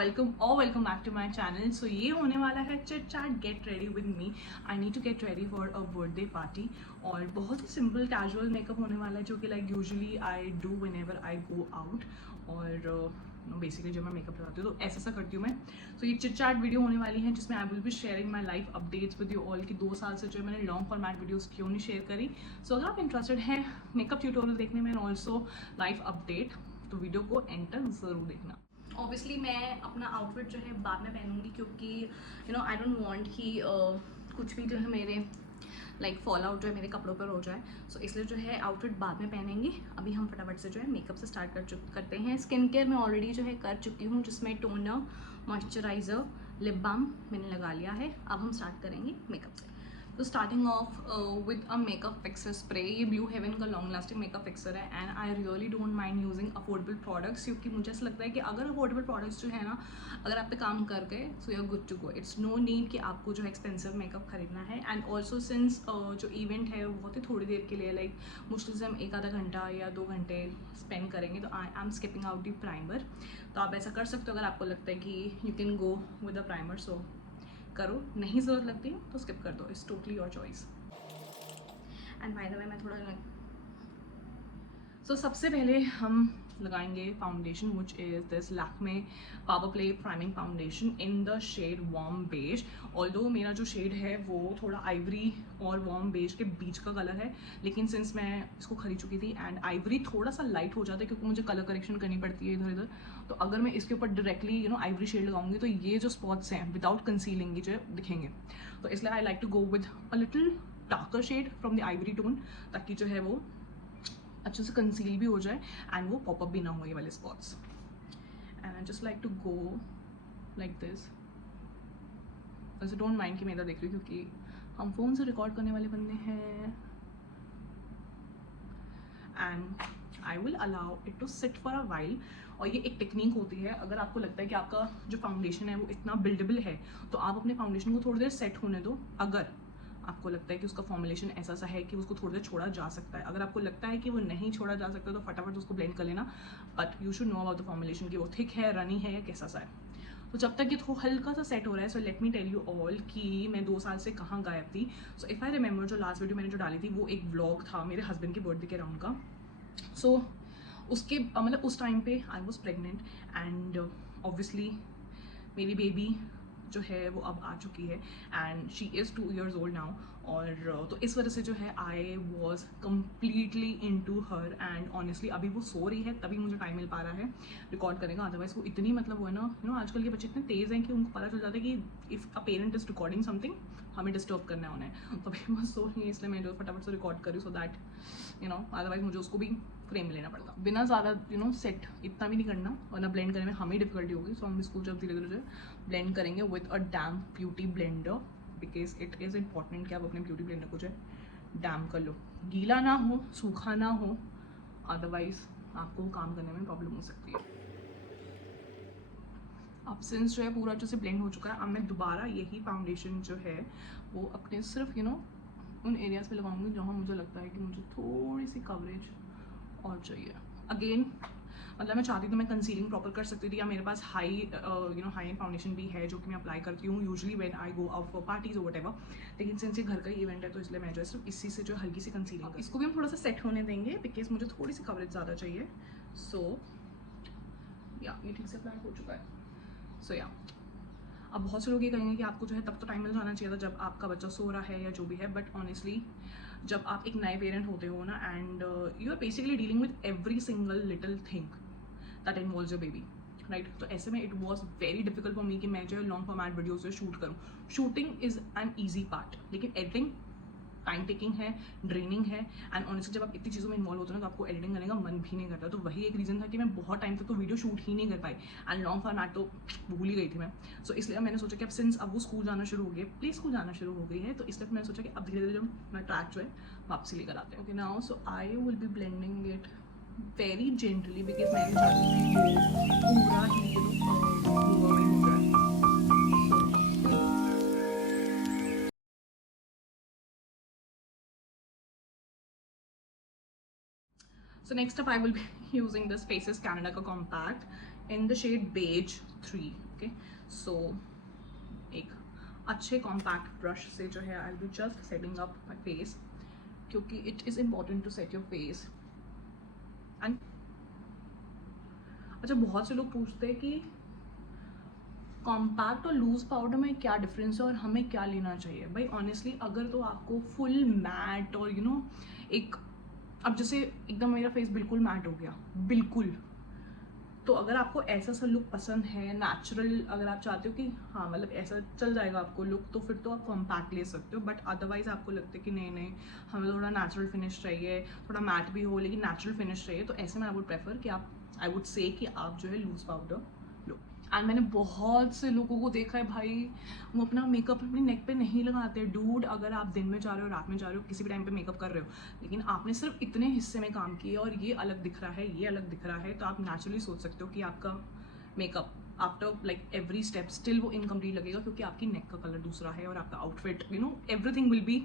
Welcome back to my channel. So ये होने वाला है chit chat get ready with me. I need to get ready for a birthday party और बहुत ही simple casual makeup होने वाला है जो कि like usually I do when ever I go out. और बेसिकली जब मैं मेकअप लगाती हूँ तो ऐसा करती हूँ मैं। सो ये चिट चैट वीडियो होने वाली है जिसमें आई will be sharing my life updates with you all की 2 साल से जो मैंने लॉन्ग फॉर्मेट वीडियोस क्यों नहीं शेयर करी। सो अगर आप इंटरेस्टेड हैं मेकअप ट्यूटोरियल देखने में एंड ऑल्सो लाइफ अपडेट तो वीडियो को एंड तक ज़रूर देखना। ऑब्वियसली मैं अपना आउटफिट जो है बाद में पहनूंगी क्योंकि आई डोंट वांट कि कुछ भी जो है मेरे फॉल आउट जो है मेरे कपड़ों पर हो जाए। सो इसलिए जो है आउटफिट बाद में पहनेंगे। अभी हम फटाफट से जो है मेकअप से स्टार्ट करते हैं। स्किन केयर मैं ऑलरेडी जो है कर चुकी हूँ जिसमें टोनर, मॉइस्चराइज़र, लिप बाम मैंने लगा लिया है। अब हम स्टार्ट करेंगे मेकअप से। तो starting of with a makeup fixer spray. ये ब्लू हेवन का लॉन्ग लास्टिंग मेकअप फिक्सर है and I really don't mind using affordable products क्योंकि मुझे ऐसा लगता है कि अगर अफोर्डेबल प्रोडक्ट्स जो है ना अगर आप पे काम कर गए so you are good to go. It's no need कि आपको जो है एक्सपेंसिव मेकअप खरीदना है। एंड ऑल्सो सिंस जो इवेंट है वो बहुत ही थोड़ी देर के लिए मुश्किल से हम 1 आधा घंटा या 2 घंटे स्पेंड करेंगे तो I am skipping out the primer. तो आप ऐसा कर सकते हो अगर आपको लगता है कि you can go with a primer so करो, नहीं ज़रूरत लगती तो स्किप कर दो। It's totally your choice. And by the way मैं थोड़ा सबसे पहले हम लगाएंगे foundation which is this Lakme power play priming foundation in the shade warm beige. Although मेरा जो शेड है वो थोड़ा आइवरी और वार्म बेज के बीच का कलर है, लेकिन सिंस मैं इसको खरीद चुकी थी एंड आइवरी थोड़ा सा लाइट हो जाता है क्योंकि मुझे कलर करेक्शन करनी पड़ती है इधर इधर। तो अगर मैं इसके ऊपर डायरेक्टली आइवरी शेड लगाऊंगी तो ये जो स्पॉट्स हैं विदाउट कंसीलिंग जो दिखेंगे। तो इसलिए I like to go with a little darker shade from the ivory tone ताकि जो है वो अच्छे से कंसील भी हो जाए एंड वो पॉपअप भी ना हो ये वाले spots. And I just like to go like this. वैसे डोंट माइंड कि मैं इधर देख रही हूँ क्योंकि हम फ़ोन से रिकॉर्ड करने वाले बंदे हैं। And I will allow it to sit for a while. और ये एक टेक्निक होती है, अगर आपको लगता है कि आपका जो फाउंडेशन है वो इतना बिल्डेबल है तो आप अपने फाउंडेशन को थोड़ी देर सेट होने दो। अगर आपको लगता है कि उसका फॉर्मुलेशन ऐसा सा है कि उसको थोड़ी देर छोड़ा जा सकता है, अगर आपको लगता है कि वो नहीं छोड़ा जा सकता तो फटाफट उसको ब्लेंड कर लेना। But you should know about the formulation कि वो थिक है, रनी है या कैसा सा है। तो जब तक ये थोड़ा हल्का सा सेट हो रहा है so let me tell you all कि मैं 2 साल से कहाँ गायब थी। सो इफ़ आई रिमेंबर जो लास्ट वीडियो मैंने जो डाली थी वो एक व्लॉग था मेरे हस्बैंड के बर्थडे के अराउंड का। सो उसके उस टाइम पे I was pregnant and obviously मेरी बेबी जो है वो अब आ चुकी है and she is 2 years old now. और तो इस वजह से जो है I was completely into her and honestly अभी वो सो रही है तभी मुझे टाइम मिल पा रहा है रिकॉर्ड करने का। अदरवाइज वो इतनी वो है ना आजकल के बच्चे इतने तेज़ हैं कि उनको पता चल जाता है कि if a parent is recording something हमें डिस्टर्ब करना है उन्हें। तो अभी वो सो रही है इसलिए मैं जो फटाफट से रिकॉर्ड करी सो दैट अदरवाइज मुझे उसको भी फ्रेम लेना पड़ता बिना ज़्यादा सेट इतना भी नहीं करना वरना ब्लेंड करने में हमें डिफिकल्टी होगी। सो हम इसको जब धीरे धीरे जो ब्लेंड करेंगे with a damp beauty blender because it is important कि आप अपने ब्यूटी ब्लेंडर को जो है डैम्प कर लो, गीला ना हो सूखा ना हो, अदरवाइज आपको काम करने में प्रॉब्लम हो सकती है। अब सिंस जो है पूरा जो से ब्लेंड हो चुका है अब मैं दोबारा यही फाउंडेशन जो है वो अपने सिर्फ उन एरियाज़ पे लगाऊंगी जहाँ मुझे लगता है कि मुझे थोड़ी सी कवरेज और चाहिए। अगेन मैं चाहती तो मैं कंसीलिंग प्रॉपर कर सकती थी या मेरे पास हाई हाई एंड फाउंडेशन भी है जो कि मैं अप्लाई करती हूँ usually when I go out for parties और व्हाटएवर। लेकिन सिंस ये घर का ही इवेंट है तो इसलिए मैं जो है सिर्फ इसी से जो हल्की सी कंसीलिंग इसको भी हम थोड़ा सा सेट होने देंगे बिकॉज मुझे थोड़ी सी कवरेज ज़्यादा चाहिए। सो या ये ठीक से अप्लाई हो चुका है। सो या अब बहुत से लोग ये कहेंगे कि आपको जो है तब तो टाइम मिल जाना चाहिए था जब आपका बच्चा सो रहा है या जो भी है। बट ऑनेस्टली जब आप एक नए पेरेंट होते हो ना and you are basically dealing with every single little thing that involves your baby right. तो ऐसे में it was very difficult for me कि मैं जो है लॉन्ग फॉर्मेट वीडियोज जो शूट करूँ। Shooting is an easy part लेकिन एडिटिंग टाइम टेकिंग है, ड्रेनिंग है एंड ऑनेस्टली जब आप इतनी चीज़ों में इन्वॉल्व होते हैं तो आपको एडिटिंग करने का मन भी नहीं करता। तो वही एक रीज़न था कि मैं बहुत टाइम तक तो वीडियो शूट ही नहीं कर पाई एंड लॉन्ग फॉर्मेट तो भूल ही गई थी मैं। सो इसलिए मैंने सोचा कि अब सिंस अब वो स्कूल जाना शुरू हो गई, प्ले स्कूल जाना शुरू हो गई है तो इसलिए मैंने सोचा कि अब धीरे धीरे जो मैं ट्रैक जो है वापसी लेकर आते हैं। Okay now so I will B blending it very gently because मैंने चाहती थी वो पूरा ही हुआ वही हो जाए। So next up I will be using this Faces Canada का compact in the shade beige 3. Okay, so एक अच्छे कॉम्पैक्ट ब्रश से जो है I will be just setting up my face, क्योंकि it is important to set your face. And अच्छा, बहुत से लोग पूछते हैं कि कॉम्पैक्ट और लूज पाउडर में क्या डिफरेंस है और हमें क्या लेना चाहिए. भाई ऑनेस्टली अगर तो आपको फुल मैट और एक, अब जैसे एकदम मेरा फेस बिल्कुल मैट हो गया बिल्कुल, तो अगर आपको ऐसा सा लुक पसंद है नेचुरल, अगर आप चाहते हो कि हाँ मतलब ऐसा चल जाएगा आपको लुक, तो फिर तो आप कॉम्पैक्ट ले सकते हो. बट अदरवाइज आपको लगता है कि नहीं हमें थोड़ा नेचुरल फिनिश चाहिए, थोड़ा मैट भी हो लेकिन नेचुरल फिनिश चाहिए, तो ऐसे में आई वुड प्रेफर कि आप, आई वुड से कि आप जो है लूज पाउडर लो. एंड मैंने बहुत से लोगों को देखा है भाई, वो अपना मेकअप अपनी नेक पे नहीं लगाते. डूड, अगर आप दिन में जा रहे हो, रात में जा रहे हो, किसी भी टाइम पे मेकअप कर रहे हो, लेकिन आपने सिर्फ इतने हिस्से में काम किए और ये अलग दिख रहा है, ये अलग दिख रहा है, तो आप नेचुरली सोच सकते हो कि आपका makeup after like every step still वो इनकम्प्लीट लगेगा, क्योंकि आपकी नेक का कलर दूसरा है और आपका outfit everything will be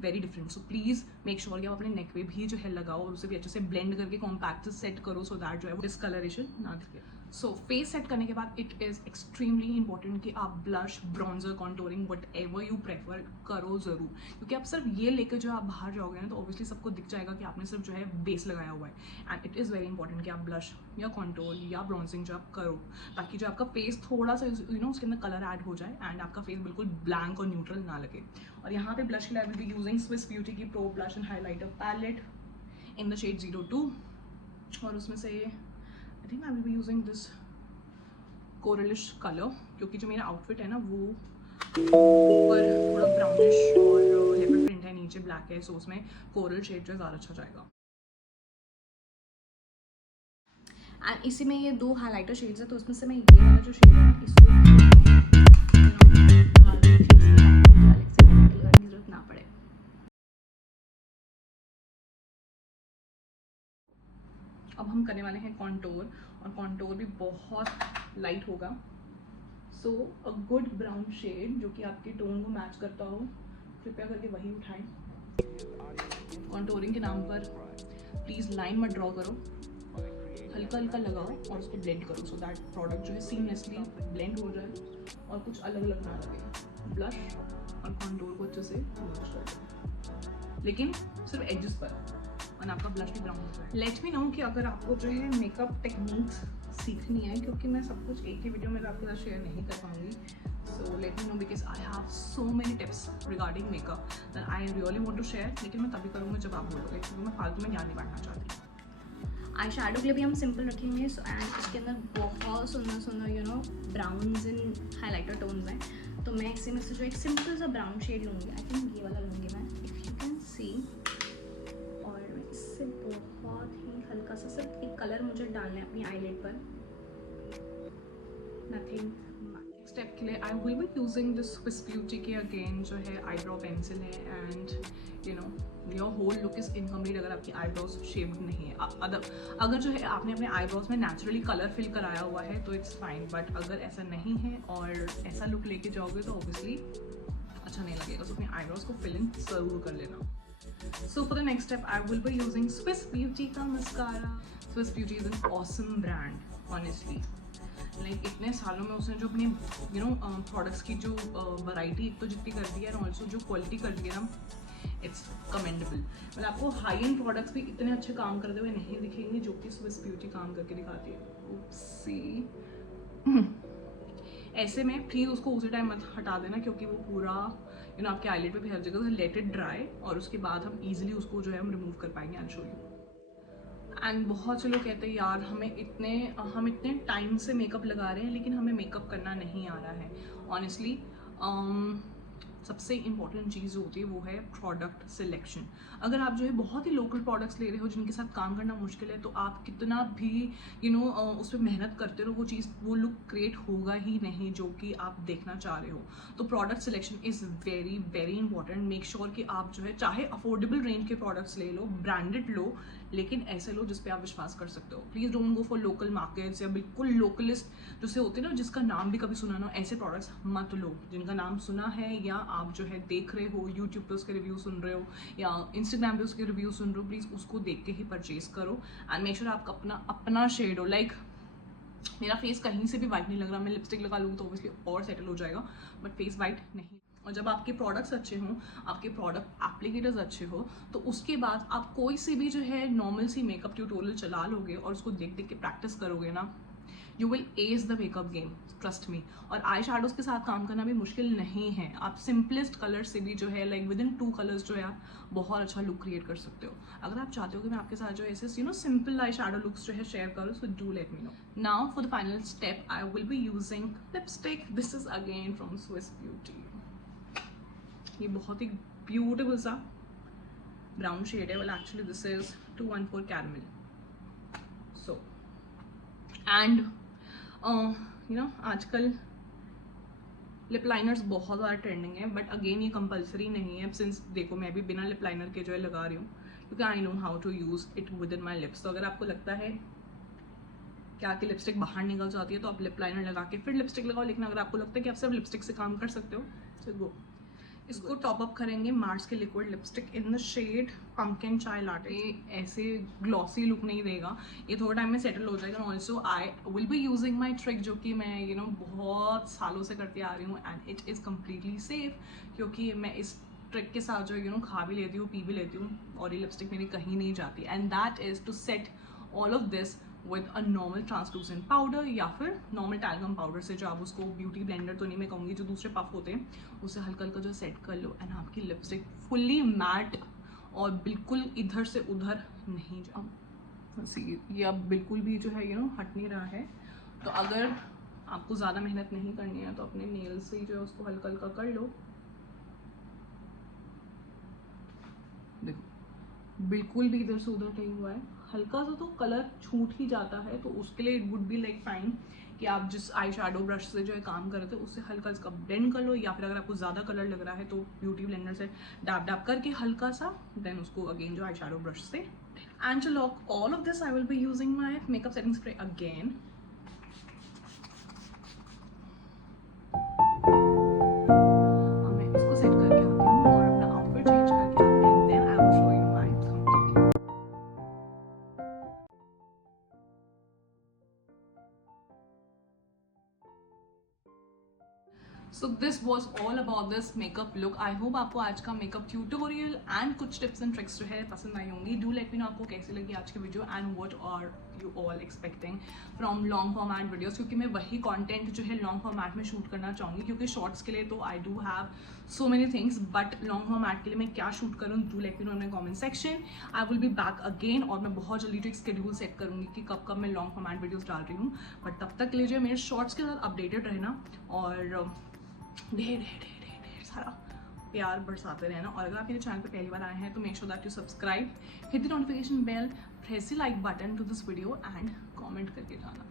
very different. So please make sure कि आप अपने नेक पे भी जो है लगाओ और उसे भी अच्छे से ब्लेंड करके कॉम्पैक्ट सेट करो, सो दैट जो है वो डिसकलरेशन ना दिखे. सो फेस सेट करने के बाद इट इज़ एक्सट्रीमली इंपॉर्टेंट कि आप blush, bronzer, contouring what ever you prefer करो ज़रूर, क्योंकि आप सिर्फ ये लेकर जो आप बाहर जाओगे ना, तो ऑब्वियसली सबको दिख जाएगा कि आपने सिर्फ जो है बेस लगाया हुआ है. And it is very important कि आप ब्लश या कॉन्टोर या ब्रॉन्जिंग जो आप करो, ताकि जो आपका फेस थोड़ा सा उसके अंदर कलर ऐड हो जाए एंड आपका फेस बिल्कुल ब्लैंक और न्यूट्रल ना लगे. और यहाँ पे ब्लश के लिए I will be using Swiss Beauty की pro blush and highlighter palette in the shade 02, और उसमें से I think I will be using this coralish colour, क्योंकि जो मेरा आउटफिट है ना वो ऊपर थोड़ा ब्राउनिश और लेपर्ड प्रिंट है, नीचे ब्लैक है, सो उसमें कोरल शेड जो है ज़्यादा अच्छा जाएगा. एंड इसी में ये 2 हाइलाइटर शेड्स है, तो उसमें से मैं ये वाला जो शेड है ना, इसको जरूरत ना पड़े. अब हम करने वाले हैं कॉन्टोर, और कॉन्टोर भी बहुत लाइट होगा. सो अ गुड ब्राउन शेड जो कि आपके टोन को मैच करता हो, कृपया करके वही उठाएं. कॉन्टोरिंग के नाम पर प्लीज़ लाइन मत ड्रॉ करो, हल्का हल्का लगाओ और उसको ब्लेंड करो, सो दैट प्रोडक्ट जो है सीमलेसली ब्लेंड हो जाए और कुछ अलग अलग ना लगे. ब्लश और कॉन्टोर को अच्छे से यूज कर दो, लेकिन सिर्फ एजेस पर, और आपका ब्लश भी ब्राउन हो जाए. लेट मी नो कि अगर आपको जो है मेकअप टेक्निक्स सीखनी है, क्योंकि मैं सब कुछ एक ही वीडियो में आपके साथ शेयर नहीं कर पाऊंगी. So let me know, because I have so many tips regarding makeup that I really want to share, लेकिन मैं तभी करूँगी जब आप बोलोगे, क्योंकि मैं फालतू में ज्ञान नहीं बांटना चाहती. आई शैडो के लिए भी हम सिंपल रखेंगे, एंड इसके अंदर बहुत सुंदर सुंदर ब्राउन्स एंड हाईलाइटर टोन्स हैं, तो मैं इसी में से जो एक सिंपल सा ब्राउन शेड लूँगी, आई थिंक ये वाला लूँगी मैं, इफ़ यू कैन सी. और इससे बहुत ही हल्का सा सिर्फ एक कलर मुझे डालना है अपनी आईलिड पर, नथिंग. स्टेप के लिए I will be using this Swiss Beauty के अगेन जो है आईब्रो पेंसिल है, and your whole look is incomplete अगर आपकी आईब्रोज शेप्ड नहीं है. अगर जो है आपने अपने आईब्रोज में नेचुरली कलर फिल कराया हुआ है तो इट्स फाइन, बट अगर ऐसा नहीं है और ऐसा लुक लेके जाओगे तो ऑब्वियसली अच्छा नहीं लगेगा. सो अपने आईब्रोज को फिल इन ज़रूर कर लेना. So for the next step, I will be using Swiss Beauty का mascara. Swiss Beauty is an awesome brand, honestly. Like इतने सालों में उसने जो अपनी प्रोडक्ट्स की जो वैरायटी एक तो जितनी कर दी है, और ऑल्सो जो क्वालिटी कर दी है ना, इट्स कमेंडेबल. मतलब आपको हाई एंड प्रोडक्ट्स भी इतने अच्छे काम करते हुए नहीं दिखेंगे जो कि स्विस ब्यूटी काम करके दिखाती है. सी ऐसे में प्लीज़ उसको उसी टाइम मत हटा देना, क्योंकि वो पूरा आपके आईलिड पे भी हर जगह लेट इट ड्राई, और उसके बाद हम इजीली उसको जो है हम रिमूव कर पाएंगे. I show you. एंड बहुत से लोग कहते हैं यार हम इतने टाइम से मेकअप लगा रहे हैं लेकिन हमें मेकअप करना नहीं आ रहा है. ऑनेस्टली सबसे इंपॉर्टेंट चीज़ जो होती है वो है प्रोडक्ट सिलेक्शन. अगर आप जो है बहुत ही लोकल प्रोडक्ट्स ले रहे हो जिनके साथ काम करना मुश्किल है, तो आप कितना भी उस पर मेहनत करते रहो, वो लुक क्रिएट होगा ही नहीं जो कि आप देखना चाह रहे हो. तो product selection is very very important. Make sure कि आप जो है चाहे अफोर्डेबल रेंज के प्रोडक्ट्स ले लो, ब्रांडेड लो, लेकिन ऐसे लो जिस पे आप विश्वास कर सकते हो. Please don't go for local markets या बिल्कुल लोकलिस्ट जैसे होते हैं ना, जिसका नाम भी कभी सुना ना, ऐसे प्रोडक्ट्स मत लो. जिनका नाम सुना है या आप जो है देख रहे हो, यूट्यूब पे उसके रिव्यू सुन रहे हो या इंस्टाग्राम पे उसके रिव्यू सुन रहे हो, प्लीज़ उसको देख के ही परचेज करो. एंड मेक श्योर आपका अपना शेड हो. लाइक मेरा फेस कहीं से भी वाइट नहीं लग रहा, मैं लिपस्टिक लगा लूँगी तो ऑब्वियसली और सेटल हो जाएगा, बट फेस वाइट नहीं। और जब आपके प्रोडक्ट्स अच्छे हों, आपके प्रोडक्ट एप्लीकेटर्स अच्छे हो, तो उसके बाद आप कोई सी भी जो है नॉर्मल सी मेकअप ट्यूटोरियल चला लोगे और उसको देख देख के प्रैक्टिस करोगे ना, you will ace the makeup game, trust me. और आई शेडोज़ के साथ काम करना भी मुश्किल नहीं है, आप सिंपलेस्ट कलर से भी जो है लाइक विद इन 2 कलर्स जो है आप बहुत अच्छा लुक क्रिएट कर सकते हो। अगर आप चाहते हो कि मैं आपके साथ जो ऐसे सिंपल आई शेडो लुक्स जो है शेयर करूँ, so do let me no. Now for the final step I will be using lipstick. This is again from Swiss beauty. ये बहुत ही ब्यूटिफुल सा ब्राउन शेड है, well actually this is 214 caramel. So and आजकल lip liners बहुत ज़्यादा trending है, but again ये compulsory नहीं है, सिंस देखो मैं भी बिना लिप लाइनर के जो है लगा रही हूँ, क्योंकि I know how to use it with in my lips. तो अगर आपको लगता है कि आपकी लिपस्टिक बाहर निकल जाती है तो आप लिप लाइनर लगा के फिर लिपस्टिक लगाओ, लेकिन अगर आपको लगता है कि आप सिर्फ लिपस्टिक से काम कर सकते हो, तो गो। इसको टॉप अप करेंगे मार्स के liquid lipstick in the shade pumpkin chai latte. ऐसे ग्लॉसी लुक नहीं देगा, ये थोड़ा टाइम में सेटल हो जाएगा। Also I will be using my trick, जो कि मैं बहुत सालों से करती आ रही हूँ, and it is completely safe, क्योंकि मैं इस ट्रिक के साथ जो खा भी लेती हूँ, पी भी लेती हूँ, और ये लिपस्टिक मेरी कहीं नहीं जाती। And that is to set all of this with a normal translucent powder, या फिर नॉर्मल टैल्कम पाउडर से, जो आप उसको ब्यूटी ब्लेंडर तो नहीं मैं कहूँगी, जो दूसरे पफ होते हैं उसे हल्का हल्का जो सेट कर लो, एंड आपकी लिपस्टिक फुल्ली मैट और बिल्कुल इधर से उधर नहीं जा। ये अब बिल्कुल भी जो है हट नहीं रहा है। तो अगर आपको ज़्यादा मेहनत नहीं करनी है तो अपने नेल से ही जो है उसको हल्का हल्का कर लो। देखो बिल्कुल भी इधर से उधर नहीं हुआ है, हल्का सा तो कलर छूट ही जाता है, तो उसके लिए it would be like fine कि आप जिस आई शेडो ब्रश से जो है काम कर रहे थे उससे हल्का इसका ब्लेंड कर लो, या फिर अगर आपको ज़्यादा कलर लग रहा है तो ब्यूटी ब्लेंडर से डैब डैब करके हल्का सा, देन उसको अगेन जो आई शेडो ब्रश से। And to lock all of this I will be using my makeup setting spray again. So this was all about this makeup look. I hope आपको आज का makeup tutorial and कुछ tips and tricks जो है पसंद आई होंगी। Do let me no आपको कैसी लगी आज की video, and what are you all expecting from long format videos, क्योंकि मैं वही कंटेंट जो है लॉन्ग फॉर्मेट में शूट करना चाहूँगी, क्योंकि शॉर्ट्स के लिए तो I do have so many things, but long format के लिए मैं क्या शूट करूँ, do let me no in my comment section. I will be back again, और मैं बहुत जल्दी जो एक शेड्यूल सेट करूँगी कि कब कब मैं लॉन्ग फॉर्मेट वीडियोज़ डाल रही हूँ, बट तब तक के लिए जो है मेरे शॉर्ट्स के साथ अपडेटेड रहना और ढेर सारा प्यार बरसाते रहना। और अगर आप मेरे चैनल पे पहली बार आए हैं तो make sure that you subscribe, hit the notification bell, press the like button to this video, and comment करके जाना।